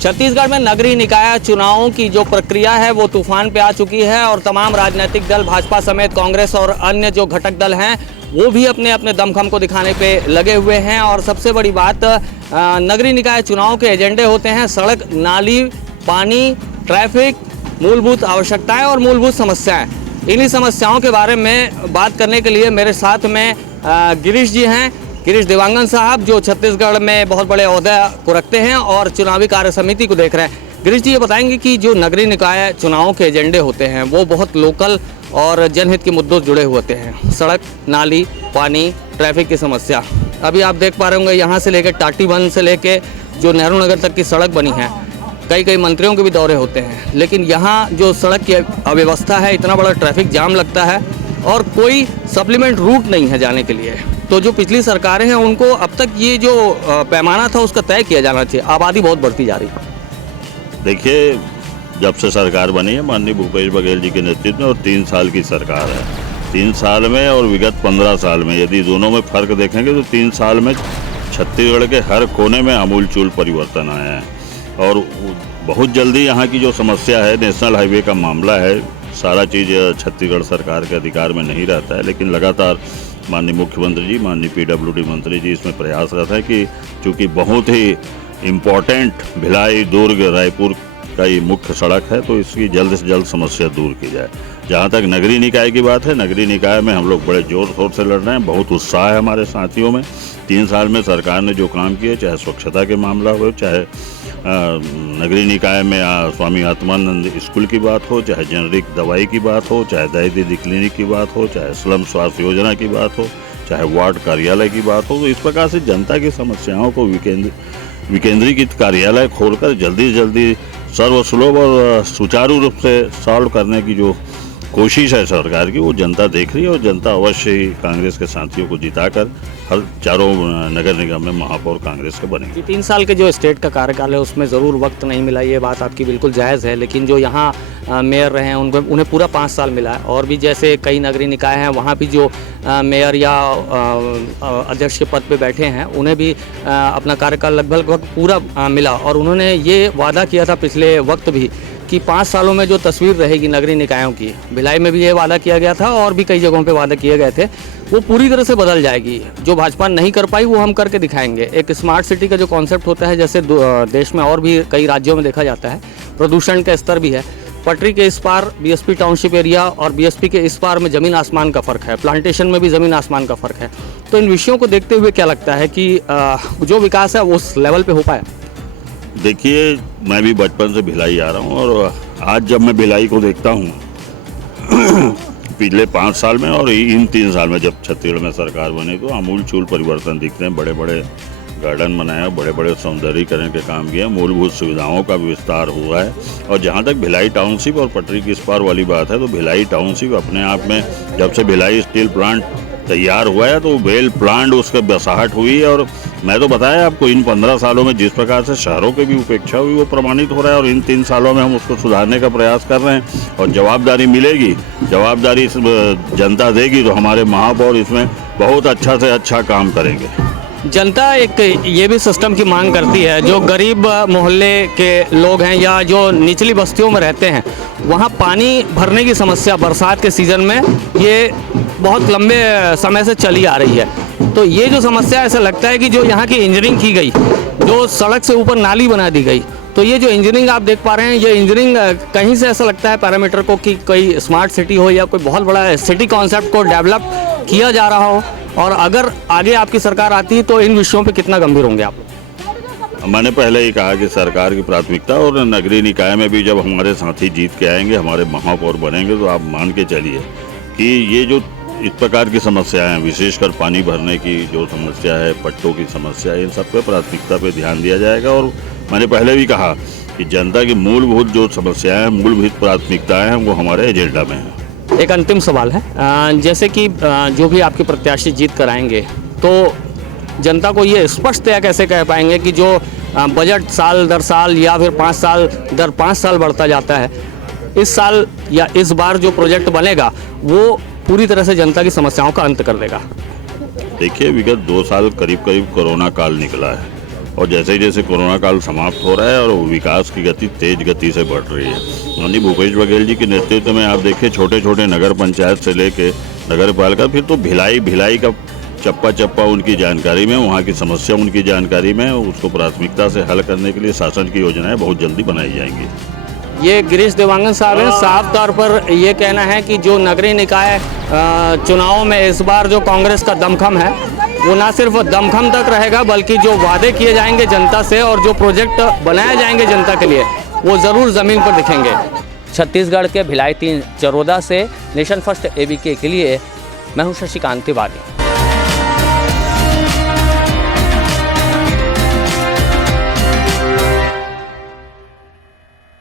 छत्तीसगढ़ में नगरीय निकाय चुनावों की जो प्रक्रिया है वो तूफान पे आ चुकी है और तमाम राजनीतिक दल भाजपा समेत कांग्रेस और अन्य जो घटक दल हैं वो भी अपने अपने दमखम को दिखाने पे लगे हुए हैं। और सबसे बड़ी बात, नगरीय निकाय चुनाव के एजेंडे होते हैं सड़क, नाली, पानी, ट्रैफिक, मूलभूत आवश्यकताएं और मूलभूत समस्याएं। इन्हीं समस्याओं के बारे में बात करने के लिए मेरे साथ में गिरीश जी हैं, गिरीश देवांगन साहब, जो छत्तीसगढ़ में बहुत बड़े ओहदे को रखते हैं और चुनावी कार्य समिति को देख रहे हैं। गिरीश जी, ये बताएंगे कि जो नगरीय निकाय चुनाव के एजेंडे होते हैं वो बहुत लोकल और जनहित के मुद्दों से जुड़े हुए होते हैं। सड़क, नाली, पानी, ट्रैफिक की समस्या। अभी आप देख पा रहे होंगे यहाँ से लेकर टाटीबंध से लेके जो नेहरू नगर तक की सड़क बनी है, कई मंत्रियों के भी दौरे होते हैं, लेकिन यहाँ जो सड़क की अव्यवस्था है, इतना बड़ा ट्रैफिक जाम लगता है और कोई सप्लीमेंट रूट नहीं है जाने के लिए। तो जो पिछली सरकारें हैं उनको अब तक ये जो पैमाना था उसका तय किया जाना चाहिए। आबादी बहुत बढ़ती जा रही है। देखिए, जब से सरकार बनी है माननीय भूपेश बघेल जी के नेतृत्व में, और 3 साल की सरकार है, 3 साल में और विगत 15 साल में यदि दोनों में फ़र्क देखेंगे तो 3 साल में छत्तीसगढ़ के हर कोने में आमूलचूल परिवर्तन आया है। और बहुत जल्दी यहाँ की जो समस्या है, नेशनल हाईवे का मामला है, सारा चीज़ छत्तीसगढ़ सरकार के अधिकार में नहीं रहता है, लेकिन लगातार माननीय मुख्यमंत्री जी, माननीय पीडब्ल्यूडी मंत्री जी इसमें प्रयासरत है कि चूँकि बहुत ही इम्पोर्टेंट भिलाई, दुर्ग, रायपुर का ये मुख्य सड़क है, तो इसकी जल्द से जल्द समस्या दूर की जाए। जहाँ तक नगरीय निकाय की बात है, नगरीय निकाय में हम लोग बड़े जोर शोर से लड़ रहे हैं, बहुत उत्साह है हमारे साथियों में। 3 साल में सरकार ने जो काम किए, चाहे स्वच्छता के मामला हो, चाहे नगरीय निकाय में स्वामी आत्मानंद स्कूल की बात हो, चाहे जेनरिक दवाई की बात हो, चाहे दही दीदी क्लिनिक की बात हो, चाहे स्लम स्वास्थ्य योजना की बात हो, चाहे वार्ड कार्यालय की बात हो, तो इस प्रकार से जनता की समस्याओं को विकेंद्रीकृत कार्यालय खोलकर जल्दी से जल्दी सर्वसुलभ और सुचारू रूप से सॉल्व करने की जो कोशिश है सरकार की, वो जनता देख रही है। और जनता अवश्य ही कांग्रेस के साथियों को जिताकर हर चारों नगर निगम में महापौर कांग्रेस के बनेंगे। 3 साल के जो स्टेट का कार्यकाल है उसमें ज़रूर वक्त नहीं मिला, ये बात आपकी बिल्कुल जायज़ है, लेकिन जो यहाँ मेयर रहे हैं उन्हें पूरा 5 साल मिला है। और भी जैसे कई नगरीय निकाय हैं वहाँ भी जो मेयर या अध्यक्ष के पद पे बैठे हैं उन्हें भी अपना कार्यकाल लगभग पूरा मिला। और उन्होंने ये वादा किया था पिछले वक्त भी कि 5 सालों में जो तस्वीर रहेगी नगरीय निकायों की, भिलाई में भी ये वादा किया गया था और भी कई जगहों पे वादा किए गए थे, वो पूरी तरह से बदल जाएगी। जो भाजपा नहीं कर पाई वो हम करके दिखाएंगे। एक स्मार्ट सिटी का जो कॉन्सेप्ट होता है, जैसे देश में और भी कई राज्यों में देखा जाता है, प्रदूषण का स्तर भी है। पटरी के इस पार बीएसपी टाउनशिप एरिया और बीएसपी के इस पार में ज़मीन आसमान का फ़र्क है, प्लांटेशन में भी ज़मीन आसमान का फ़र्क है। तो इन विषयों को देखते हुए क्या लगता है कि जो विकास है वो उस लेवल पर हो पाया? देखिए, मैं भी बचपन से भिलाई आ रहा हूँ और आज जब मैं भिलाई को देखता हूँ पिछले 5 साल में और इन 3 साल में जब छत्तीसगढ़ में सरकार बनी, तो आमूलचूल परिवर्तन दिखते हैं। बड़े बड़े गार्डन बनाया, बड़े बड़े सौंदर्यीकरण के काम किए, मूलभूत सुविधाओं का विस्तार हुआ है। और जहाँ तक भिलाई टाउनशिप और पटरी की इस पार वाली बात है, तो भिलाई टाउनशिप अपने आप में जब से भिलाई स्टील प्लांट तैयार हुआ है तो वेल प्लांट उसका बसाहट हुई है। और मैं तो बताया आपको, इन 15 सालों में जिस प्रकार से शहरों की भी उपेक्षा हुई वो प्रमाणित हो रहा है। और इन 3 सालों में हम उसको सुधारने का प्रयास कर रहे हैं और जवाबदारी मिलेगी, जवाबदारी जनता देगी, तो हमारे महापौर इसमें बहुत अच्छा से अच्छा काम करेंगे। जनता एक ये भी सिस्टम की मांग करती है, जो गरीब मोहल्ले के लोग हैं या जो निचली बस्तियों में रहते हैं, वहाँ पानी भरने की समस्या बरसात के सीज़न में ये बहुत लंबे समय से चली आ रही है। तो ये जो समस्या, ऐसा लगता है कि जो यहाँ की इंजीनियरिंग की गई, जो सड़क से ऊपर नाली बना दी गई, तो ये जो इंजीनियरिंग आप देख पा रहे हैं, ये इंजीनियरिंग कहीं से ऐसा लगता है पैरामीटर को कि कोई स्मार्ट सिटी हो या कोई बहुत बड़ा सिटी कॉन्सेप्ट को डेवलप किया जा रहा हो। और अगर आगे आपकी सरकार आती है तो इन विषयों पे कितना गंभीर होंगे आप? मैंने पहले ही कहा कि सरकार की प्राथमिकता, और नगरीय निकाय में भी जब हमारे साथी जीत के आएंगे, हमारे महापौर बनेंगे, तो आप मान के चलिए कि ये जो इस प्रकार की समस्याएं हैं, विशेषकर पानी भरने की जो समस्या है, पट्टों की समस्या है, इन सब पे प्राथमिकता पे ध्यान दिया जाएगा। और मैंने पहले भी कहा कि जनता की मूलभूत जो समस्याएं हैं, मूलभूत प्राथमिकताएं हैं, वो हमारे एजेंडा में है। एक अंतिम सवाल है, जैसे कि जो भी आपके प्रत्याशी जीत कर आएंगे, तो जनता को ये स्पष्टतया कैसे कह पाएंगे कि जो बजट साल दर साल या फिर 5 साल दर 5 साल बढ़ता जाता है, इस साल या इस बार जो प्रोजेक्ट बनेगा वो पूरी तरह से जनता की समस्याओं का अंत कर देगा? देखिए, विगत 2 साल करीब कोरोना काल निकला है और जैसे ही जैसे कोरोना काल समाप्त हो रहा है और विकास की गति तेज गति से बढ़ रही है। माननीय भूपेश बघेल जी के नेतृत्व में आप देखिए छोटे छोटे नगर पंचायत से लेके नगर पालिका, फिर तो भिलाई का चप्पा चप्पा उनकी जानकारी में, वहाँ की समस्या उनकी जानकारी में, उसको प्राथमिकता से हल करने के लिए शासन की योजनाएं बहुत जल्दी बनाई जाएंगी। ये गिरीश देवांगन साहब हैं। साफ तौर पर ये कहना है कि जो नगरीय निकाय चुनावों में इस बार जो कांग्रेस का दमखम है वो ना सिर्फ दमखम तक रहेगा, बल्कि जो वादे किए जाएंगे जनता से और जो प्रोजेक्ट बनाए जाएंगे जनता के लिए वो ज़रूर ज़मीन पर दिखेंगे। छत्तीसगढ़ के भिलाई 3 चरोदा से नेशन फर्स्ट ABK के लिए मैं हूं शशिकांत तिवारी।